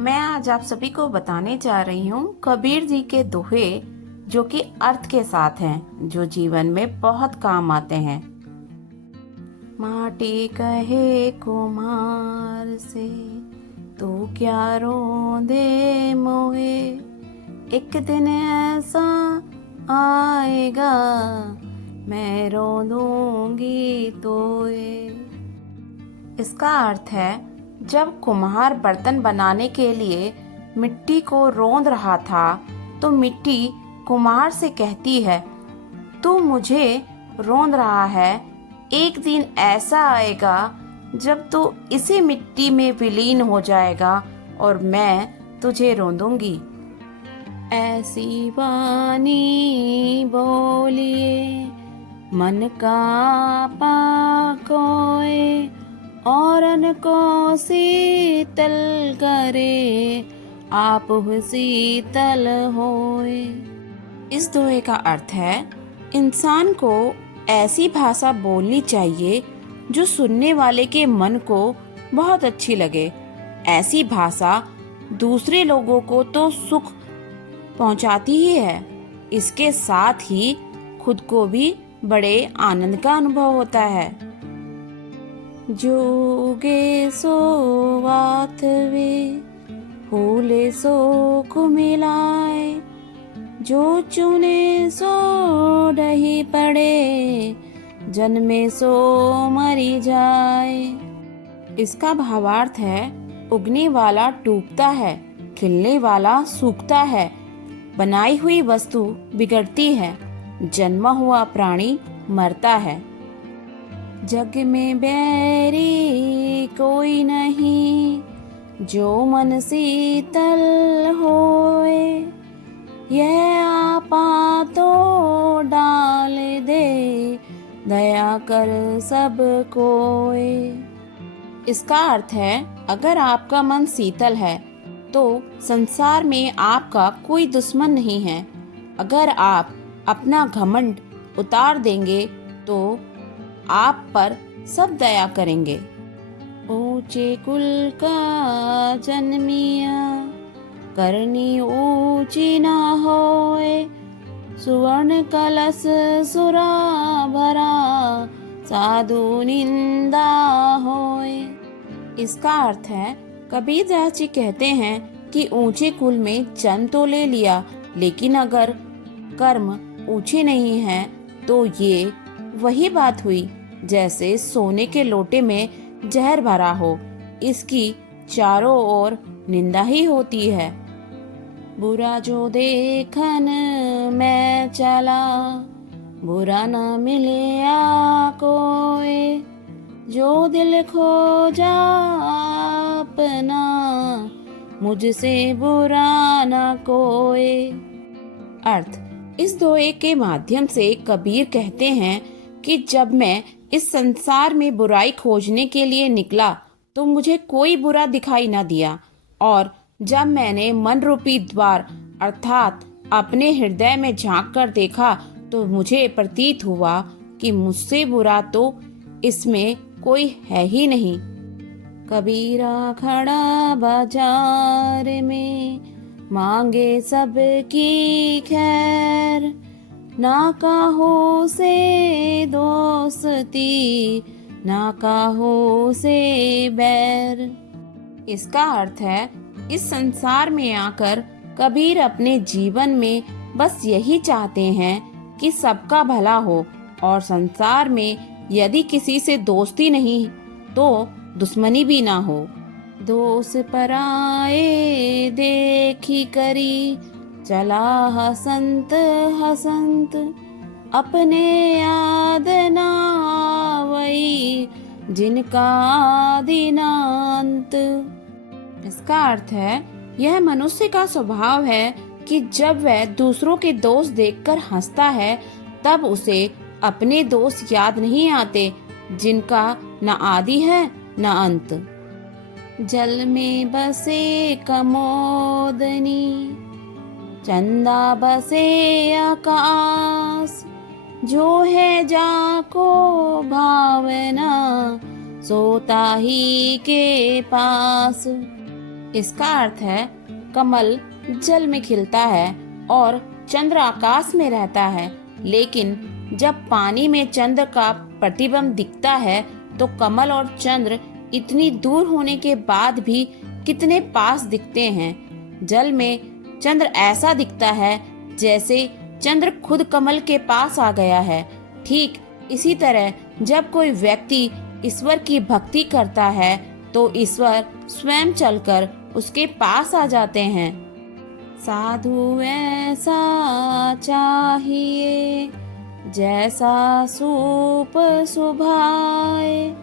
मैं आज आप सभी को बताने जा रही हूँ कबीर जी के दोहे, जो कि अर्थ के साथ हैं, जो जीवन में बहुत काम आते हैं। माटी कहे कुम्हार से, तू क्या रोंदे मोहे, एक दिन ऐसा आएगा, मैं रोंदूंगी तोए। इसका अर्थ है, जब कुम्हार बर्तन बनाने के लिए मिट्टी को रौंद रहा था, तो मिट्टी कुम्हार से कहती है, तू मुझे रौंद रहा है, एक दिन ऐसा आएगा जब तू इसी मिट्टी में विलीन हो जाएगा और मैं तुझे रौंदूंगी। ऐसी वाणी बोलिए मन का पाकोए, औरन को शीतल करे, आप शीतल होए। इस दोहे का अर्थ है, इंसान को ऐसी भाषा बोलनी चाहिए जो सुनने वाले के मन को बहुत अच्छी लगे। ऐसी भाषा दूसरे लोगों को तो सुख पहुंचाती ही है, इसके साथ ही खुद को भी बड़े आनंद का अनुभव होता है। जोगे सो बात वे, फूले सो कुमिलाए, जो चुने सो डही पड़े, जन्मे सो मरी जाए। इसका भावार्थ है, उगने वाला टूटता है, खिलने वाला सूखता है, बनाई हुई वस्तु बिगड़ती है, जन्मा हुआ प्राणी मरता है। जग में बैरी कोई नहीं, जो मन शीतल होए, यह आपा तो डाल दे, दया कर सब कोए। इसका अर्थ है, अगर आपका मन शीतल है तो संसार में आपका कोई दुश्मन नहीं है। अगर आप अपना घमंड उतार देंगे तो आप पर सब दया करेंगे। ऊंचे कुल का जन्मिया, करनी ऊंची ना होए, सुवर्ण कलश सुरा भरा, साधु निंदा होए। इसका अर्थ है, कबीर दास जी कहते हैं कि ऊंचे कुल में जन्म तो ले लिया, लेकिन अगर कर्म ऊंचे नहीं हैं तो ये वही बात हुई जैसे सोने के लोटे में जहर भरा हो, इसकी चारों ओर निंदा ही होती है। बुरा जो देखन मैं चला, बुरा न मिले कोई, जो दिल खोजा अपना, मुझसे बुरा न कोई। अर्थ, इस दोहे के माध्यम से कबीर कहते हैं कि जब मैं इस संसार में बुराई खोजने के लिए निकला तो मुझे कोई बुरा दिखाई न दिया, और जब मैंने मन रूपी द्वार अर्थात अपने हृदय में झांक कर देखा तो मुझे प्रतीत हुआ कि मुझसे बुरा तो इसमें कोई है ही नहीं। कबीरा खड़ा बाजार में, मांगे सबकी खैर, ना काहो से दोस्ती, ना काहो से बैर। इसका अर्थ है, इस संसार में आकर कबीर अपने जीवन में बस यही चाहते हैं कि सबका भला हो, और संसार में यदि किसी से दोस्ती नहीं तो दुश्मनी भी ना हो। दोष पराए देखी करी, चला हसंत हसंत, अपने याद ना वही, जिनका दिनांत। इसका अर्थ है, यह मनुष्य का स्वभाव है कि जब वह दूसरों के दोष देखकर हंसता है, तब उसे अपने दोष याद नहीं आते, जिनका न आदि है न अंत। जल में बसे कमोदनी, चंदा बसे आकाश, जो है जाको भावना, सोता ही के पास। इसका अर्थ है कमल जल में खिलता है और चंद्र आकाश में रहता है, लेकिन जब पानी में चंद्र का प्रतिबिंब दिखता है तो कमल और चंद्र इतनी दूर होने के बाद भी कितने पास दिखते हैं। जल में चंद्र ऐसा दिखता है जैसे चंद्र खुद कमल के पास आ गया है। ठीक इसी तरह जब कोई व्यक्ति ईश्वर की भक्ति करता है तो ईश्वर स्वयं चलकर उसके पास आ जाते हैं। साधु ऐसा चाहिए जैसा सूप सुभाए,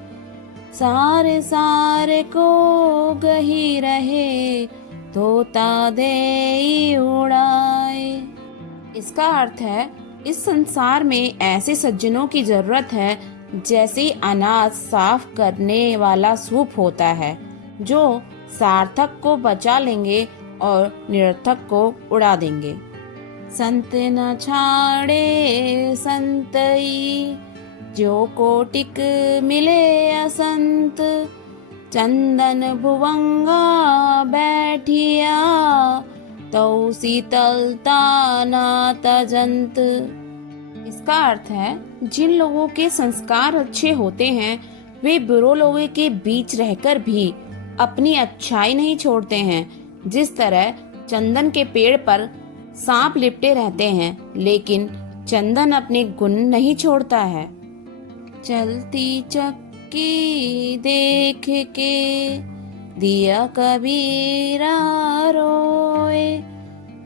सारे सारे को गही रहे तोता दे उड़ाए। इसका अर्थ है इस संसार में ऐसे सज्जनों की जरूरत है जैसे अनाज साफ करने वाला सूप होता है, जो सार्थक को बचा लेंगे और निरर्थक को उड़ा देंगे। संत न छाड़े संतई, जो कोटिक मिले असंत, चंदन भुवंगा बैठिया, तो शीतलता ना तजंत। इसका अर्थ है जिन लोगों के संस्कार अच्छे होते हैं वे बुरे लोगों के बीच रहकर भी अपनी अच्छाई नहीं छोड़ते हैं। जिस तरह चंदन के पेड़ पर सांप लिपटे रहते हैं, लेकिन चंदन अपने गुण नहीं छोड़ता है। चलती चक्की देख के दिया कबीरा रोए,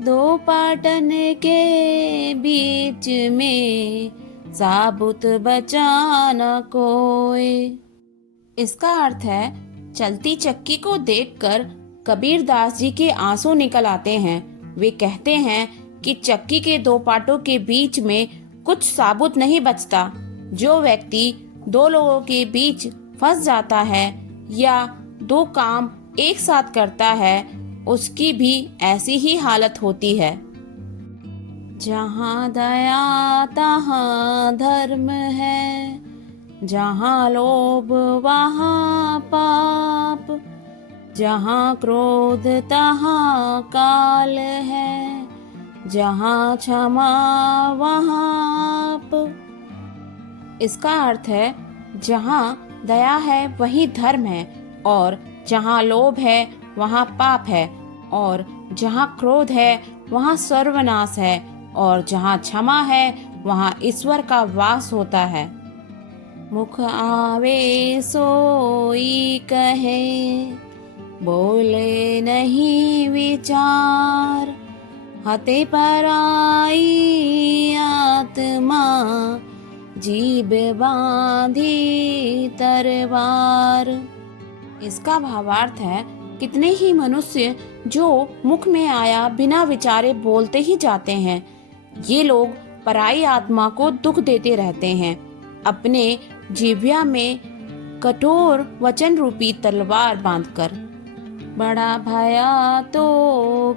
दो पाटन के बीच में साबुत बचा न कोई। इसका अर्थ है चलती चक्की को देखकर कबीर दास जी के आंसू निकल आते हैं। वे कहते हैं कि चक्की के दो पाटों के बीच में कुछ साबुत नहीं बचता। जो व्यक्ति दो लोगों के बीच फंस जाता है या दो काम एक साथ करता है, उसकी भी ऐसी ही हालत होती है। जहाँ दया तहाँ धर्म है, जहाँ लोभ वहाँ पाप, जहाँ क्रोध तहाँ काल है, जहाँ क्षमा वहाँ आप। इसका अर्थ है जहाँ दया है वही धर्म है, और जहाँ लोभ है वहाँ पाप है, और जहाँ क्रोध है वहाँ सर्वनाश है, और जहाँ क्षमा है वहाँ ईश्वर का वास होता है। मुख आवे सोई कहे, बोले नहीं विचार, हते पराई आत्मा, जीभ बांधी तरवार। इसका भावार्थ है कितने ही मनुष्य जो मुख में आया बिना विचारे बोलते ही जाते हैं। ये लोग पराई आत्मा को दुख देते रहते हैं। अपने जिह्वा में कठोर वचन रूपी तलवार बांधकर। बड़ा भया तो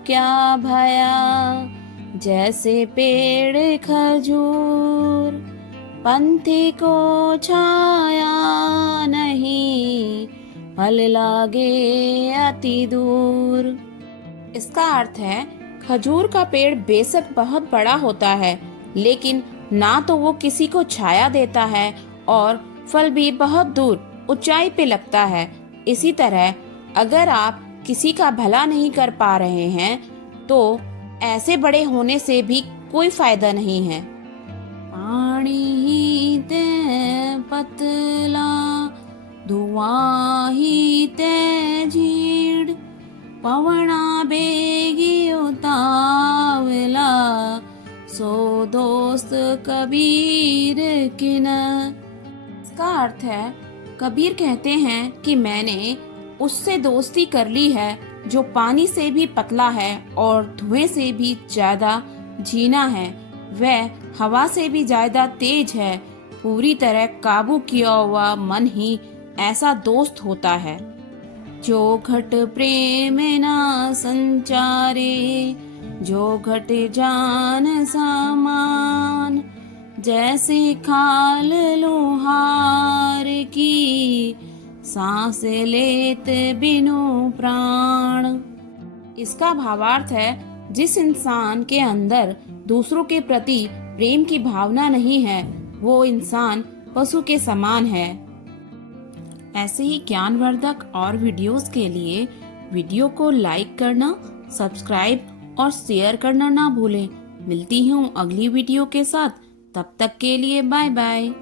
क्या भया, जैसे पेड़ खजूर, पंथी को छाया नहीं, फल लागे अति दूर। इसका अर्थ है खजूर का पेड़ बेशक बहुत बड़ा होता है, लेकिन ना तो वो किसी को छाया देता है और फल भी बहुत दूर ऊंचाई पे लगता है। इसी तरह अगर आप किसी का भला नहीं कर पा रहे हैं तो ऐसे बड़े होने से भी कोई फायदा नहीं है। पानी ही ते पतला, धुआं ही ते झीड़, पवना बेगी उतावला, सो दोस्त कबीर किन। इसका अर्थ है कबीर कहते हैं कि मैंने उससे दोस्ती कर ली है जो पानी से भी पतला है और धुएं से भी ज्यादा जीना है। वह हवा से भी ज्यादा तेज है। पूरी तरह काबू किया हुआ मन ही ऐसा दोस्त होता है। जो घट प्रेम ना संचारे, जो घट जान सामान, जैसे खाल लोहार की, सांस लेत बिनु प्राण। इसका भावार्थ है, जिस इंसान के अंदर दूसरों के प्रति प्रेम की भावना नहीं है, वो इंसान पशु के समान है। ऐसे ही ज्ञानवर्धक और वीडियोस के लिए वीडियो को लाइक करना, सब्सक्राइब और शेयर करना ना भूलें। मिलती हूँ अगली वीडियो के साथ, तब तक के लिए बाय बाय।